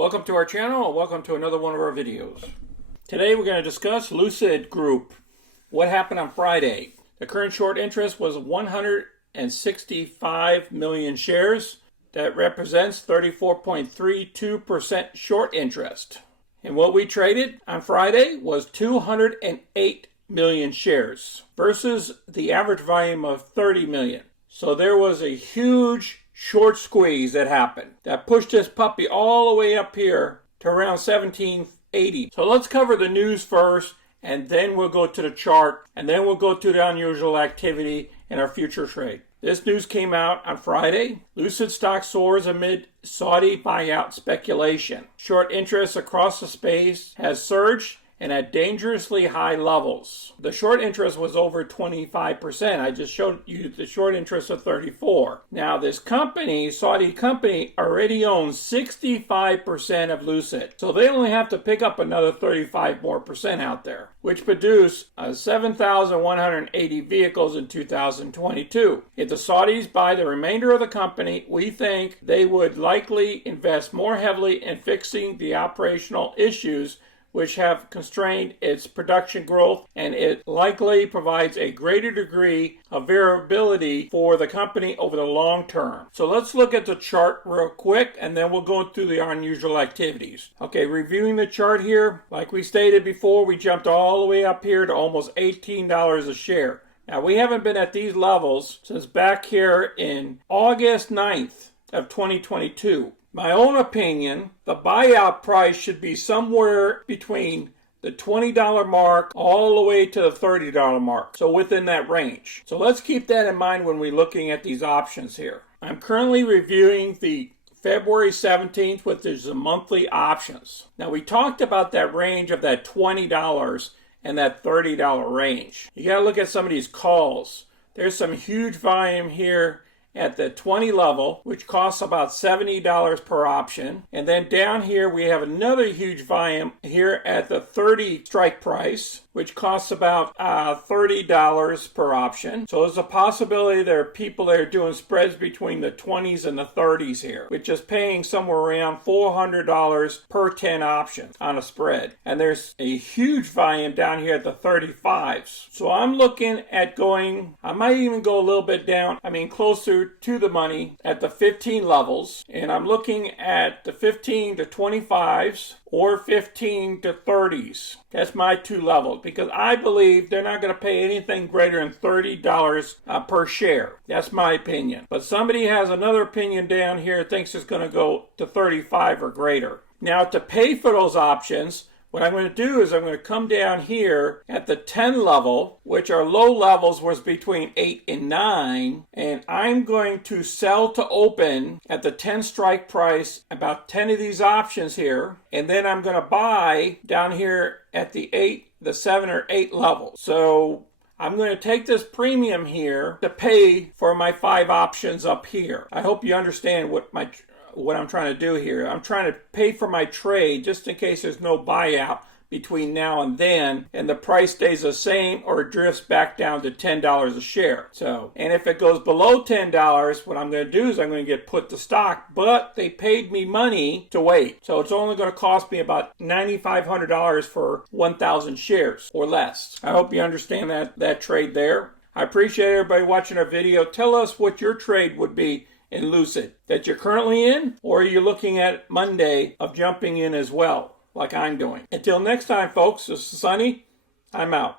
Welcome to our channel and welcome to another one of our videos. Today we're going to discuss Lucid Group. What happened on Friday? The current short interest was 165 million shares. That represents 34.32% short interest. And what we traded on Friday was 208 million shares versus the average volume of 30 million. So there was a huge short squeeze that happened that pushed this puppy all the way up here to around 1780. So let's cover the news first, and then we'll go to the chart, and then we'll go to the unusual activity in our future trade. This news came out on Friday. Lucid stock soars amid Saudi buyout speculation. Short interest across the space has surged and at dangerously high levels. The short interest was over 25%. I just showed you the short interest of 34. Now this company, Saudi company, already owns 65% of Lucid. So they only have to pick up another 35% more out there, which produced 7,180 vehicles in 2022. If the Saudis buy the remainder of the company, we think they would likely invest more heavily in fixing the operational issues which have constrained its production growth, and it likely provides a greater degree of variability for the company over the long term. So let's look at the chart real quick, and then we'll go through the unusual activities. Okay, reviewing the chart here, like we stated before, we jumped all the way up here to almost $18 a share. Now, we haven't been at these levels since back here in August 9th of 2022. My own opinion, the buyout price should be somewhere between the $20 mark all the way to the $30 mark. So within that range. So let's keep that in mind when we're looking at these options here. I'm currently reviewing the February 17th, which is the monthly options. Now we talked about that range of that $20 and that $30 range. You got to look at some of these calls. There's some huge volume here at the 20 level, which costs about $70 per option. And then down here we have another huge volume here at the 30 strike price, which costs about $30 per option. So there's a possibility there are people that are doing spreads between the 20s and the 30s here, which is paying somewhere around $400 per 10 options on a spread. And there's a huge volume down here at the 35s. So I'm looking at going, I might even go a little bit down, closer to the money at the 15 levels. And I'm looking at the 15 to 25s or 15 to 30s. That's my two levels, because I believe they're not going to pay anything greater than $30 per share. That's my opinion. But somebody has another opinion down here, thinks it's going to go to 35 or greater. Now, to pay for those options, what I'm going to do is I'm going to come down here at the 10 level, which our low levels was between 8 and 9, and I'm going to sell to open at the 10 strike price about 10 of these options here, and then I'm going to buy down here at the 7 or 8 level. So I'm going to take this premium here to pay for my 5 options up here. I hope you understand what I'm trying to do here. I'm trying to pay for my trade just in case there's no buyout between now and then, and the price stays the same or drifts back down to $10 a share. So, and if it goes below $10, what I'm going to do is I'm going to get put to stock, but they paid me money to wait. So it's only going to cost me about $9,500 for 1,000 shares or less. I hope you understand that trade there. I appreciate everybody watching our video. Tell us what your trade would be in Lucid that you're currently in, or are you looking at Monday of jumping in as well, like I'm doing. Until next time, folks, this is Sonny. I'm out.